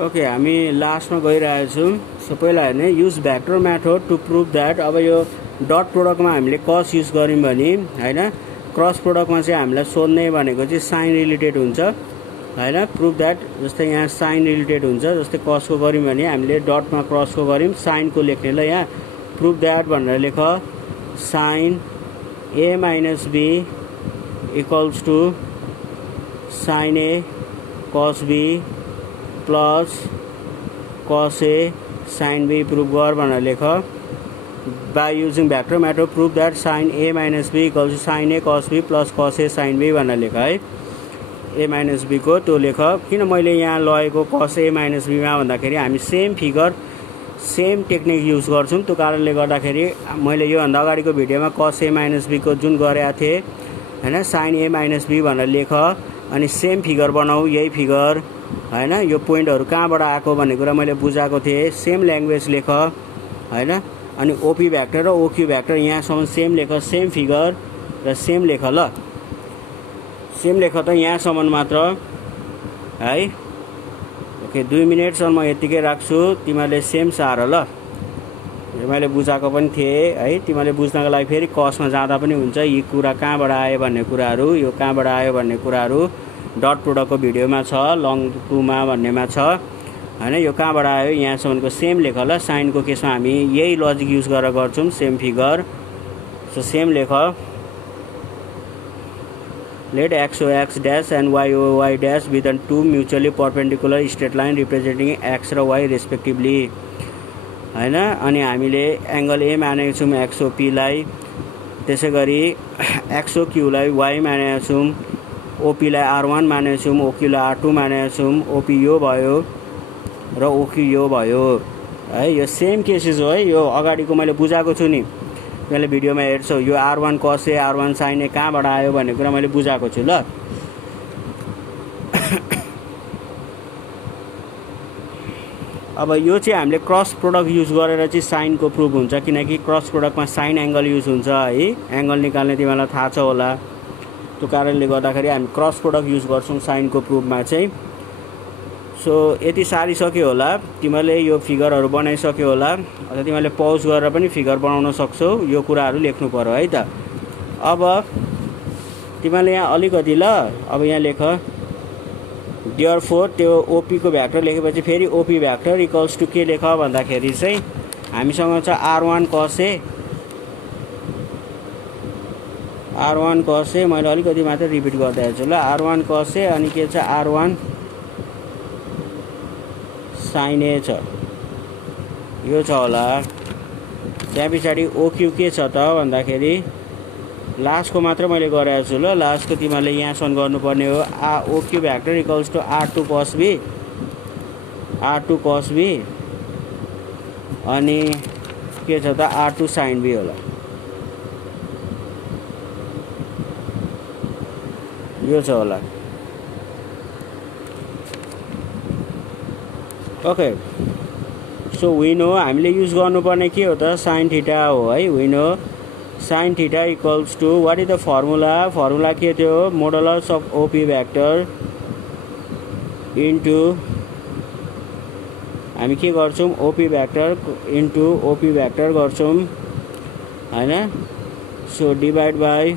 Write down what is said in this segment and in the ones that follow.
Okay, हामी लास्टमा गइरहेछौँ। So पहिला हेर्ने use vector method to prove that. अब यो डट प्रोडक्टमा हामीले कस युज गऱ्यौँ भने होइन, क्रस प्रोडक्टमा चाहिँ हामीलाई सोध्ने भनेको चाहिँ साइन रिलेटेड हुन्छ होइन। प्रुभ द्याट जस्तै यहाँ साइन रिलेटेड हुन्छ, जस्तै कसको गऱ्यौँ भने हामीले डटमा क्रसको गऱ्यौँ, साइनको लेख्ने ल। यहाँ प्रुभ द्याट भनेर लेख sine A minus B equals to sine A cos B plus cos A sine B prove गर भनेर लेख। By using vector method prove that sine A minus B equals to sine A cos B plus cos A sine B भनेर लेख है। ए minus बीको त्यो लेख। किन मैले यहाँ लगेको कस ए माइनस बीमा भन्दाखेरि हामी same figure same technique use गर्छौँ। त्यो कारणले गर्दाखेरि मैले योभन्दा अगाडिको भिडियोमा कस ए माइनस बीको जुन गरेका थिएँ होइन, साइन ए माइनस बी भनेर लेख अनि सेम फिगर बनाऊ, यही फिगर होइन। यो पोइन्टहरू कहाँबाट आएको भन्ने कुरा मैले बुझाएको थिएँ। सेम ल्याङ्ग्वेज लेख होइन। अनि ओपी भेक्टर र ओक्यू भेक्टर यहाँसम्म सेम लेख, सेम फिगर र सेम लेख ल। सेम लेख त यहाँसम्म मात्र है। ओके, 2 मिनटसम्म म यतिकै राख्छु, तिमीहरूले सेम सार ल। मैले बुझाएको पनि थिएँ है। तिमीहरूले बुझ्नको लागि फेरि कसमा जाँदा पनि हुन्छ। यी कुरा कहाँबाट आयो भन्ने कुराहरू, यो कहाँबाट आयो भन्ने कुराहरू डट प्रोडक्टको भिडियोमा छ, लङ 2मा भन्नेमा छ होइन। यो कहाँबाट आयो यहाँसम्मको सेम लेख ल। साइनको केसमा हामी यही लजिक युज गरेर गर्छौँ, सेम फिगर। सो सेम लेख। Let X O X dash and Y O Y dash with N 2 mutually perpendicular straight line representing X र वाई रेस्पेक्टिभली होइन। अनि हामीले एङ्गल ए मानेको छौँ एक्सओपीलाई, त्यसै गरी एक्सओक्यूलाई वाई मानेका छौँ, ओपीलाई R1 मानेको छौँ, ओक्यूलाई R2 मानेको छौँ। ओपी यो भयो र ओक्यू यो भयो है। यो सेम केसेस हो है। यो अगाडिको मैले बुझाएको छु नि, मैले भिडियोमा हेर्छौ। यो R1 कस ए R1 साइन ए कहाँबाट आयो भन्ने कुरा मैले बुझाएको छु ल। अब यो चाहिँ हामीले क्रस प्रोडक्ट युज गरेर चाहिँ साइनको प्रुभ हुन्छ, किनकि क्रस प्रोडक्टमा साइन एङ्गल युज हुन्छ है। एङ्गल निकाल्ने तिमीलाई थाहा छ होला। त्यो कारणले गर्दाखेरि हामी क्रस प्रोडक्ट युज गर्छौँ साइनको प्रुभमा चाहिँ। सो यति सारिसक्यो होला, तिमीहरूले यो फिगरहरू बनाइसक्यो होला, अथवा तिमीहरूले पज गरेर पनि फिगर बनाउन सक्छौ। यो कुराहरू लेख्नु पर्यो है त। अब तिमीहरूले यहाँ अलिकति ल, अब यहाँ लेख डियरफोर त्यो ओपीको भेक्टर लेखेपछि फेरि ओपी भेक्टर इक्वल्स टु के लेख भन्दाखेरि चाहिँ हामीसँग छ R1 कस ए, R1 कस ए। मैले अलिकति मात्र रिपिट गरिदिएको छु ल। R1 कस ए अनि के छ R1 साइन ए छ, यो छ होला। त्यहाँ पछाडि ओक्यू के छ त भन्दाखेरि लास्टको मात्र मैले गरेको छु ल। लास्टको तिमीहरूले यहाँसम्म गर्नुपर्ने हो। OQ vector equals to R2 cos B, R2 cos B अनि के छ त R2 साइन बी होला, यो छ होला। ओके, सो विनो हामीले युज गर्नुपर्ने के हो त साइन थीटा हो है। विनो sine theta equals to what is the formula. Formula के थियो, modulus of OP vector into हामी के गर्छौँ OP vector into OP vector गर्छौँ होइन। So divide by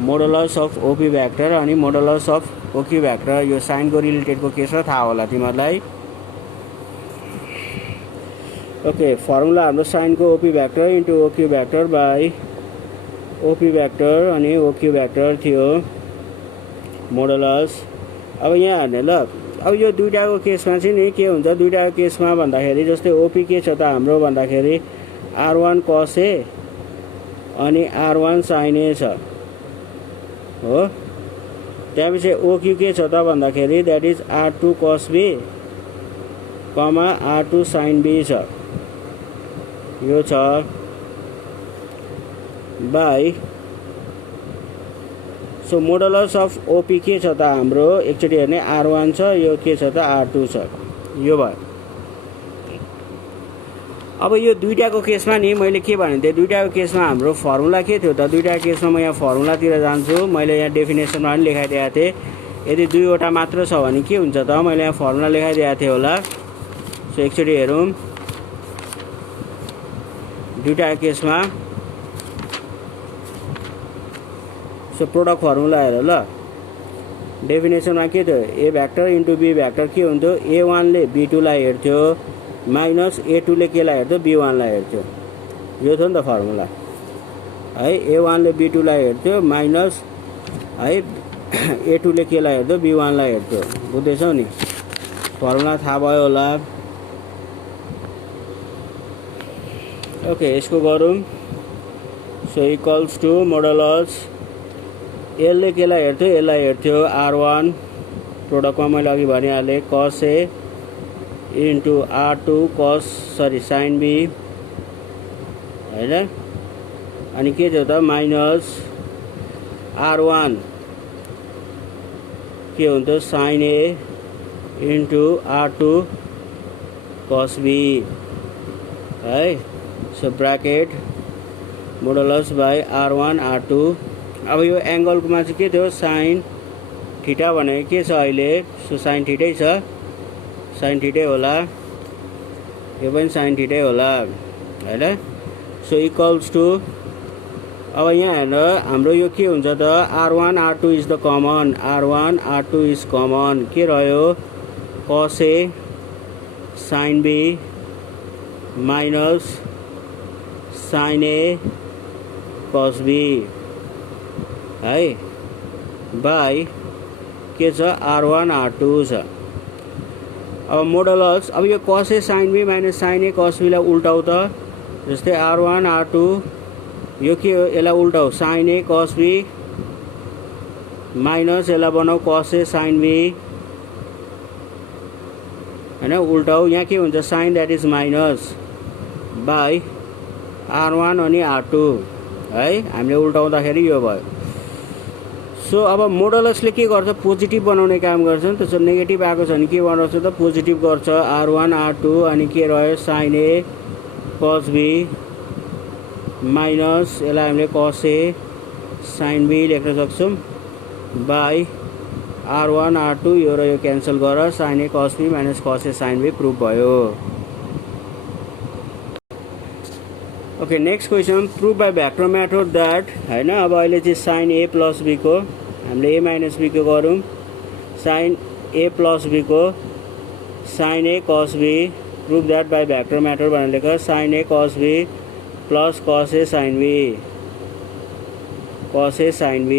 modulus of OP vector अनि मोडुलस अफ ओक्यू भेक्टर। यो साइनको रिलेटेडको केस थाहा होला तिमीहरूलाई। ओके, फर्मुला हाम्रो साइनको OP vector into OQ vector by OP vector अनि ओक्यू भेक्टर थियो मोडुलस। अब यहाँ हेर्ने ल। अब यो दुईटाको केसमा चाहिँ नि के हुन्छ, दुईटाको केसमा भन्दाखेरि जस्तै ओपी के छ त हाम्रो भन्दाखेरि R1 कस ए अनि R1 साइन ए छ हो। त्यहाँपछि ओक्यू के छ त भन्दाखेरि that is R2 cos B comma R2 sine B छ, यो छ by. So modulus of OP के छ त हाम्रो एकचोटि हेर्ने R1 छ, यो के छ त R2 छ, यो भयो। अब यो दुईटाको केसमा नि मैले के भनेको थिएँ, दुईटाको केसमा हाम्रो फर्मुला के थियो त। दुईटाको केसमा म यहाँ फर्मुलातिर जान्छु। मैले यहाँ डेफिनेसनमा पनि लेखाइदिएको थिएँ। यदि दुईवटा मात्र छ भने के हुन्छ त, मैले यहाँ फर्मुला लेखाइदिएको थिएँ होला। सो एकचोटि हेरौँ दुईटा केसमा सो प्रोडक्ट फर्मुला हेर ल डेफिनेसनमा के थियो A vector into be vector के हुन्थ्यो A1 ले B2 लाई हेर्थ्यो माइनस A2 ले केलाई हेर्थ्यो B1 लाई हेर्थ्यो यो थियो नि त फर्मुला है A1 ले B2 लाई हेर्थ्यो माइनस है A2 ले केलाई हेर्थ्यो B1 लाई हेर्थ्यो बुझ्दैछौ नि फर्मुला थाहा भयो होला ओके यसको गरौँ सो इक्वल्स टु मोडुलस यसले केलाई हेर्थ्यो यसलाई हेर्थ्यो R1 प्रोडक्टमा मैले अघि भनिहालेँ cos A into R2 sin B हैन अनि के थियो त माइनस R1 के हुन्थ्यो sin A into R2 cos B है so bracket modulus by R1 R2 अब यो एंगलमा चाहिँ के थियो साइन थीटा भनेको के छ अहिले सो साइन थीटै छ साइन थीटै होला यो पनि साइन थीटै होला हैन सो इक्वल्स टु अब यहाँ हेर्न हाम्रो यो के हुन्छ त R1 R2 is the common R1 R2 is common के रह्यो cos A sin B minus sin A cos B है बाई के छ R1 R2 छ अब मोडुलस अब यो cos A sin B minus sin A cos B लाई उल्टाउ त जस्तै R1 R2 यो के हो यसलाई उल्टाउ sin A cos B minus यसलाई बनाऊ cos A sin B हैन उल्टाउ यहाँ के हुन्छ sin that is minus by R1 अनि R2 है हामीले उल्टाउँदाखेरि यो भयो सो अब मोडुलसले के गर्छ पोजिटिभ बनाउने काम गर्छ नि त नेगेटिभ आएको छ भने के बनाउँछ त पोजिटिभ गर्छ R1 R2 अनि के रह्यो sin A cos B minus यसलाई हामीले cos A sin B लेख्न सक्छौं बाई R1 R2 यो र यो क्यान्सल गर sin A cos B minus cos A sin B proof भयो okay next question proof by vector method that हैन अब अहिले चाहिँ sin A प्लस B को हामीले A माइनस B को गरौँ sin A प्लस B को sin A cos B proof that by vector method भनेर लेख sin A cos B plus cos A sin B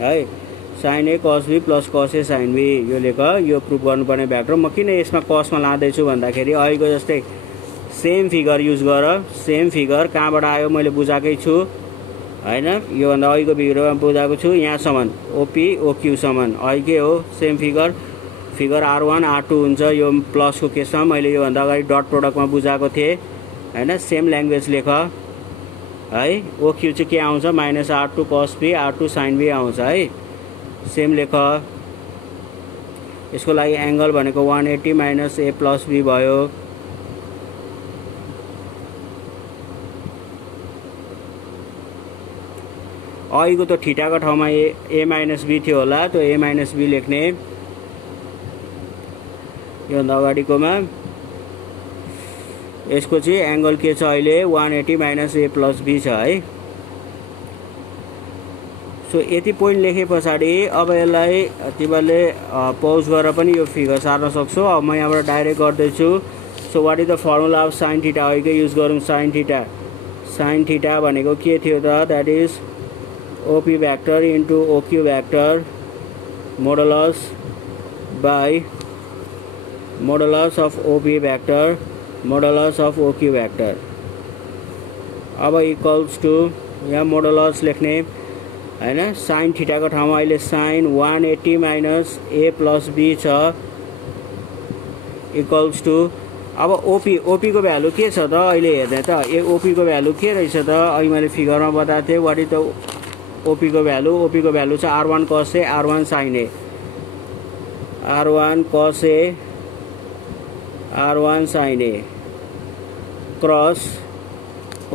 है sin A cos B plus cos A sin B यो लेख यो proof गर्नुपर्ने vector म किन यसमा cos मा लादैछु भन्दाखेरि अहिलेको जस्तै सेम फिगर युज गर सेम फिगर कहाँबाट आयो मैले बुझाकै छु हैन यो भन्दा अहिलेको भिडियोमा बुझाएको छु यहाँसम्म ओपी ओक्यू सम्म अहिले हो सेम फिगर R1 R2 हुन्छ यो प्लसको केसमा मैले यो भन्दा अगाडि डट प्रोडक्टमा बुझाएको थिएँ हैन सेम ल्याङ्ग्वेज लेख है ओक्यू चाहिँ के आउँछ minus R2 cos B R2 sin B आउँछ है सेम लेख यसको लागि एंगल भनेको 180 माइनस A प्लस B भयो अहिलेको त थीटाको ठाउँमा A माइनस B थियो होला त्यो A माइनस B लेख्ने यो भन्दा अगाडिकोमा यसको चाहिँ एंगल के छ अहिले 180 माइनस A प्लस B छ है सो यति पोइन्ट लेखे पछाडि अब यसलाई तिमीले पौज गरेर पनि यो फिगर सार्न सक्छौ अब म यहाँबाट डाइरेक्ट गर्दैछु so what is the formula of sin theta अहिले युज गरौँ sin थीटा भनेको के थियो त that is OP vector into OQ vector modulus by modulus of OP vector modulus of OQ vector अब इक्वल्स टु यहाँ modulus लेख्ने हैन sin थीटा को ठाउँमा अहिले sin 180 minus A plus B छ इक्वल्स टु अब OP को भ्यालु के छ त अहिले हेर्ने त OP को भ्यालु के रहेछ त अहिले मैले फिगरमा बताएको थिएँ व्हाट इज द OP को भ्यालु छ R1 cos A R1 sin A R1 cos A R1 sin A cross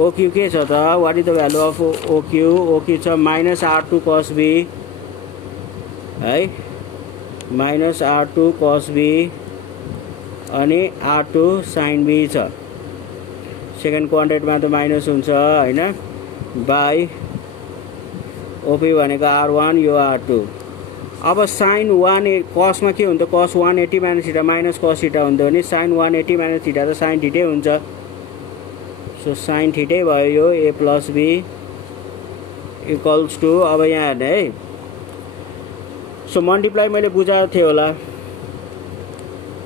OQ के छ त what is the value of OQ छ माइनस R2 cos B है माइनस R2 cos B अनि R2 sin B छ second क्वाड्रेन्टमा त minus हुन्छ हैन बाई ओपी भनेको R1 यो R2 अब sin 1 cosमा के हुन्छ cos 180 minus theta minus cos theta हुन्थ्यो भने sin 180 माइनस थीटा त sin थीटै हुन्छ सो sin थीटै भयो यो a plus b equals to अब यहाँ हेर्ने है सो मल्टिप्लाई मैले बुझाएको थिएँ होला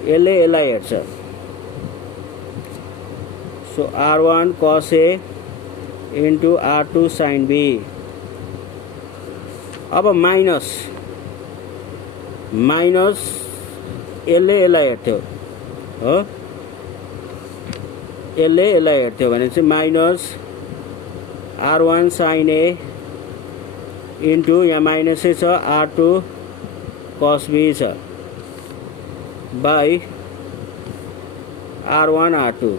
यसले यसलाई हेर्छ so R1 cos a into R2 sin b अब माइनस यसले यसलाई हेर्थ्यो हो यसले यसलाई हेर्थ्यो भने चाहिँ minus R1 sin a into यहाँ माइनसै छ R2 cos b छ बाई R1 R2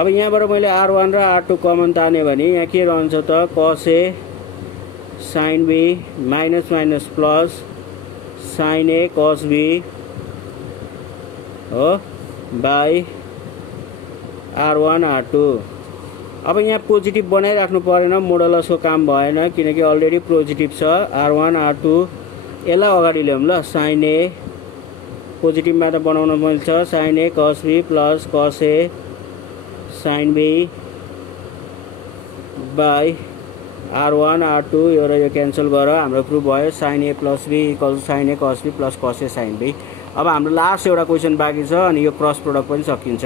अब यहाँबाट मैले R1 र R2 कमन ताने भने यहाँ के रहन्छ त cos a sin b minus minus plus sin a cos b हो बाई R1 R2 अब यहाँ पोजिटिभ बनाइराख्नु परेन मोडुलसको काम भएन किनकि अलरेडी पोजिटिभ छ R1 R2 यसलाई अगाडि ल्याउँ ल sin a पोजिटिभमा त बनाउन मिल्छ sin a cos b plus cos a sin b by R1 R2 यो र यो क्यान्सल गरेर हाम्रो प्रुफ भयो sin a plus b equals sin a cos b plus cos a sin b अब हाम्रो लास्ट एउटा क्वेसन बाँकी छ अनि यो क्रस प्रोडक्ट पनि सकिन्छ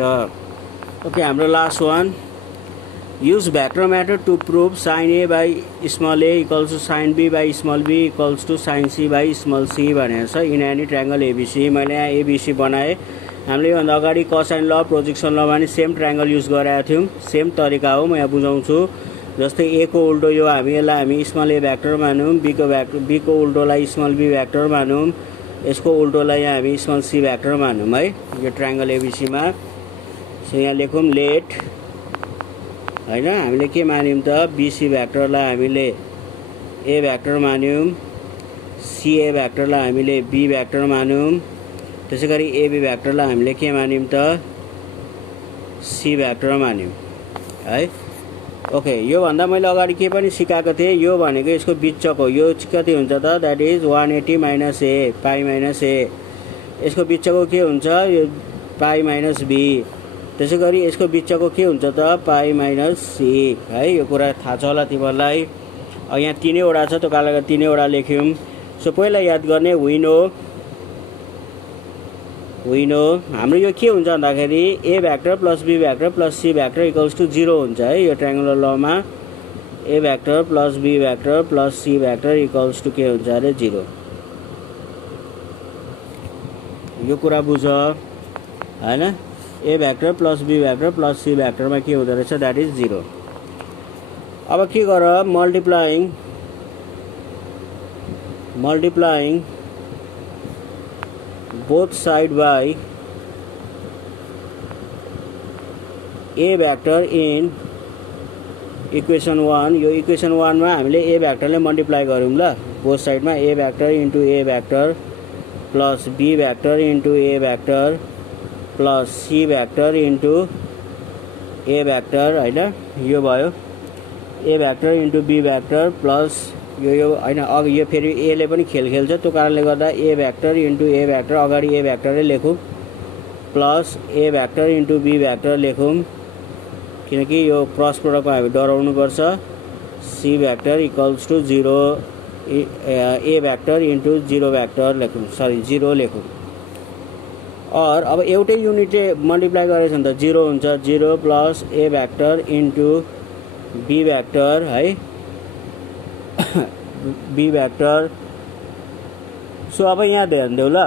ओके हाम्रो last one use vector method to prove sin a by small a equals to sin b by small b equals to sin c by small c भनेको छ इन एनी ट्रायंगल एबीसी मैले यहाँ ABC बनाएँ हामीले योभन्दा अगाडि cosine ल projection लमा नि सेम ट्रायंगल युज गरेका थियौँ सेम तरिका हो म यहाँ बुझाउँछु जस्तै ए को उल्टो यो यसलाई हामी स्मल ए भेक्टर मानौँ बी को उल्टोलाई स्मल बी भेक्टर मानौँ यसको उल्टोलाई यहाँ हामी स्मल सी भेक्टर मानौँ है यो ट्रायंगल एबीसी मा सो यहाँ लेखौँ लेट हैन हामीले के मान्यौं त बीसी भेक्टरलाई हामीले ए भेक्टर मान्यौं सीए भेक्टरलाई हामीले बी भेक्टर मान्यौं त्यसैगरी एबी भेक्टरलाई हामीले के मान्यौं त सी भेक्टर मान्यौं है ओके यो भन्दा मैले अगाडि के पनि सिकाएको थिएँ यो भनेको यसको बीचको यो कति हुन्छ त that is 180 minus A pi minus A यसको बीचको के हुन्छ यो पाई माइनस बी त्यसैगरी यसको बीचको के हुन्छ त पाई माइनस सी है यो कुरा थाहा छ होला तिमीहरुलाई यहाँ तीनैवटा छ त्यो कारणले तीनैवटा लेख्यौं सो पहिला याद गर्ने विनो हाम्रो यो के हुन्छ भन्दाखेरि A vector plus B vector plus C vector equals to 0 हुन्छ है यो ट्रायंगुलर लमा A vector plus B vector plus C vector equals to के हुन्छ अरे 0 यो कुरा बुझ हैन A vector plus B vector plus C vector में के हुँदो रहेछ दैट इज 0 अब के गर multiplying both side by A vector in equation 1 यो इक्वेसन 1 मा हामीले ए भेक्टरले मल्टिप्लाई गरौँ ल बोथ साइड मा A vector into A vector plus B vector into A vector plus C vector into A vector हैन यो भयो A vector into B vector plus यो हैन अघि यो फेरि ए ले पनि खेल खेल्छ त्यो कारणले गर्दा A vector into A vector अगाडि ए भेक्टरै लेखौँ plus A vector into B vector लेखौँ किनकि यो क्रस प्रोडक्टमा हामी डराउनु पर्छ C vector equals to 0 A vector into 0 vector लेखौँ सरी 0 लेखौँ और अब एउटै युनिटले मल्टिप्लाई गरेछ भने त 0 हुन्छ 0 plus A vector into B vector है बी भेक्टर सो अब यहाँ ध्यान देऊ ल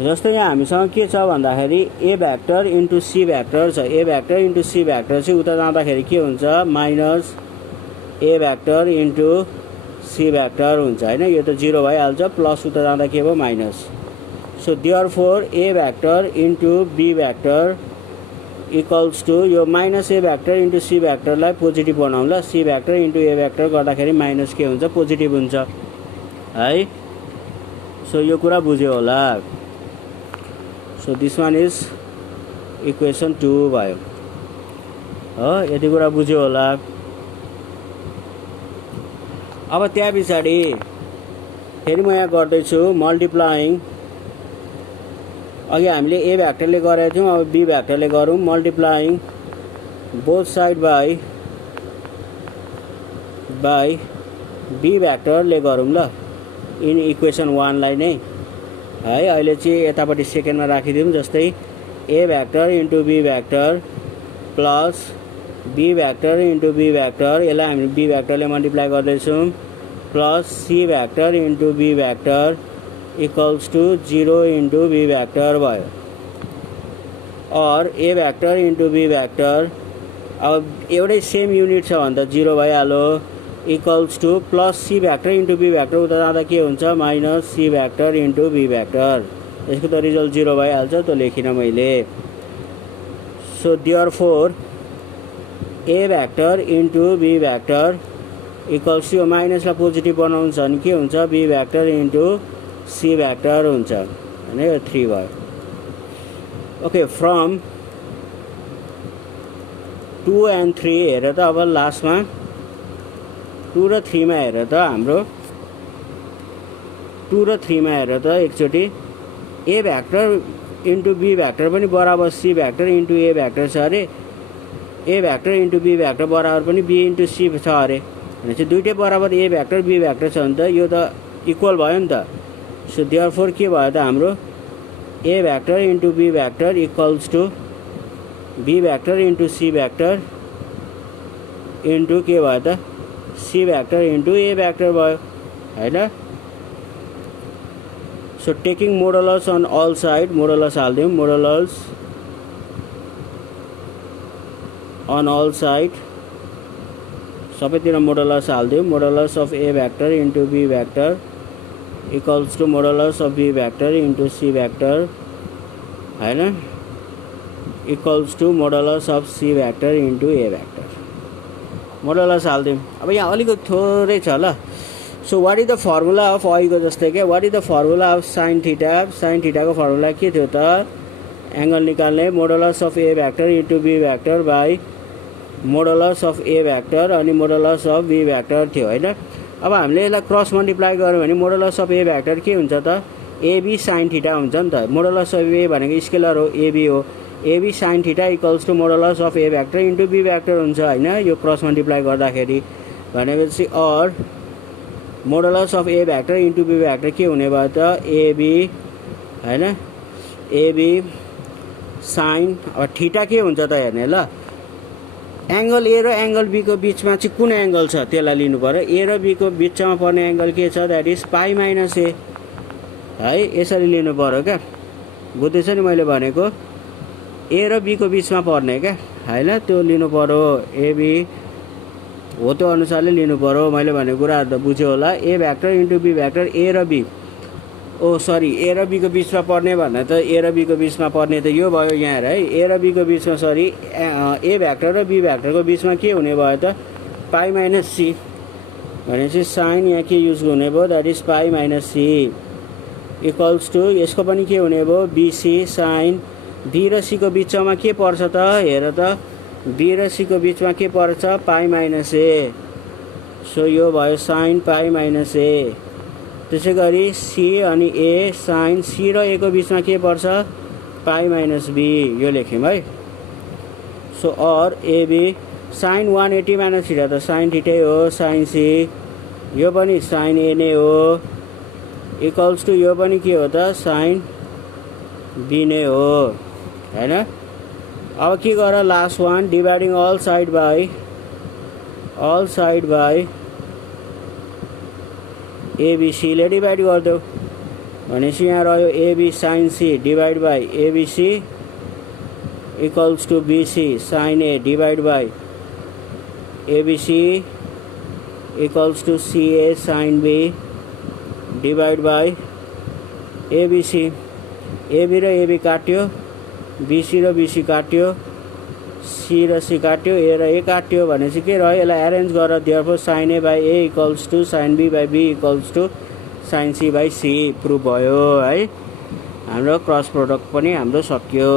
जस्तै यहाँ हामीसँग के छ भन्दाखेरि A vector into C vector छ A vector into C vector चाहिँ उता जाँदाखेरि के हुन्छ minus A vector into C vector हुन्छ हैन यो त 0 भइहाल्छ प्लस उता जाँदा के भयो minus so therefore A vector into B vector equals to यो minus A vector into C भेक्टरलाई पोजिटिभ बनाउँ ल C vector into A vector गर्दाखेरि माइनस के हुन्छ पोजिटिभ हुन्छ है सो यो कुरा बुझ्यो होला so this one is equation 2 भयो हो। यति कुरा बुझ्यो होला। अब त्यहाँ पछाडि फेरि म यहाँ गर्दैछु मल्टिप्लाइङ। अघि हामीले ए भ्याक्टरले गरेका थियौँ, अब बी भ्याक्टरले गरौँ। Multiplying both side by B भ्याक्टरले गरौँ ल, इन इक्वेसन 1 लाई नै है। अहिले चाहिँ यतापट्टि सेकेन्डमा राखिदिउँ। जस्तै A vector into be vector plus B vector into be vector, यसलाई हामी बी भ्याक्टरले मल्टिप्लाई गर्दैछौँ, plus C vector into be vector equals to 0 into be vector भयो। और A vector into be vector, अब एउटै सेम युनिट छ भने त 0 भइहाल्यो, equals to plus C vector into be vector, उता जाँदा के हुन्छ minus C vector into be vector. यसको त रिजल्ट 0 भइहाल्छ, त्यो लेखिनँ मैले। So therefore A vector into be vector equals to माइनसलाई पोजिटिभ बनाउनु छ भने के हुन्छ B vector into C vector हुन्छ होइन। यो 3 भयो। ओके, फ्रम 2 and 3 हेर त अब लास्टमा 2 र 3 मा हेर त हाम्रो 2 र 3 मा हेर त एकचोटि A vector into be vector पनि बराबर C vector into A vector छ अरे, A vector into be vector बराबर पनि बी इन्टु सी छ अरे। भनेपछि दुइटै बराबर ए भ्याक्टर बी भ्याक्टर छ भने त यो त इक्वल भयो नि त। सो देयरफोर के भयो त हाम्रो A vector into be vector equals to B vector into C vector into के भयो त C vector into A vector भयो होइन। So taking modulus on all side, modulus हाल्दिउँ, मोडुलस अन अल साइड, सबैतिर मोडुलस हाल्दिउँ। Modulus of A vector into be vector equals to modulus of B vector into C vector होइन, equals to modulus of C vector into A vector. Modulus हाल्दिउँ। अब यहाँ अलिकति थोरै छ ल। So what is the formula of अघिको जस्तै क्या, what is the formula of sine theta. Sine थीटाको फर्मुला के थियो त, एङ्गल निकाल्ने modulus of A vector into be vector by modulus of A vector अनि मोडुलस अफ बी भ्याक्टर थियो होइन। अब हामीले यसलाई क्रस मल्टिप्लाई गऱ्यौँ भने मोडुलस अफ ए भ्याक्टर के हुन्छ त, एबी साइन थीटा हुन्छ नि त। मोडुलस अफ ए भनेको स्केलर हो, एबी हो, a b sine theta equals to modulus of A vector into be vector हुन्छ होइन, यो क्रस मल्टिप्लाई गर्दाखेरि। भनेपछि or modulus of A vector into be vector के हुने भयो त, एबी होइन, एबी साइन। अब थीटा के हुन्छ त हेर्ने ल, एङ्गल ए र एङ्गल बीको बिचमा चाहिँ कुन एङ्गल छ त्यसलाई लिनु पर्यो। ए र बीको बिचमा पर्ने एङ्गल के छ, द्याट इज पाई माइनस ए है, यसरी लिनु पर्यो क्या। बुझ्दैछ नि मैले भनेको, ए र बीको बिचमा पर्ने क्या होइन, त्यो लिनु पर्यो। एबी हो त्यो अनुसारले लिनु पर्यो। मैले भनेको कुराहरू त बुझ्यो होला। A vector into be vector a र बी, ओ सरी ए र बीको बिचमा पर्ने भन्दा त ए र बीको बिचमा पर्ने त यो भयो यहाँ हेर है। ए र बीको बिचमा सरी ए भ्याक्टर र बी भ्याक्टरको बिचमा के हुने भयो त, पाई माइनस सी। भनेपछि साइन यहाँ के युज हुने भयो, that is pi minus C equals to यसको पनि के हुने भयो, बिसी साइन। बी र सीको बिचमा के पर्छ त हेर त, बी र सीको बिचमा के पर्छ, पाई माइनस ए। सो यो भयो साइन पाई माइनस ए। त्यसै गरी सी अनि ए साइन, सी र ए को बिचमा के पर्छ, पाई माइनस बी, यो लेख्यौँ है। So or a b sine 180 minus theta त साइन थीटै हो, साइन सी, यो पनि साइन ए नै हो, इक्वल्स टु यो पनि के हो त, साइन बी नै हो होइन। अब के गर, last one dividing all side by एबिसीले डिभाइड गरिदेऊ। भनेपछि यहाँ रह्यो AB sine C divide by ABC equals to BC sine A divide by ABC equals to CA sine B divide by ABC. AB र एबी काट्यो, BC र BC काट्यो, C र सी काट्यो, ए र ए काट्यो। भनेपछि के रह्यो, यसलाई एरेन्ज गरेर therefore sine A by a equals to sine B by b equals to sine C by c prove भयो है। हाम्रो क्रस प्रोडक्ट पनि हाम्रो सकियो।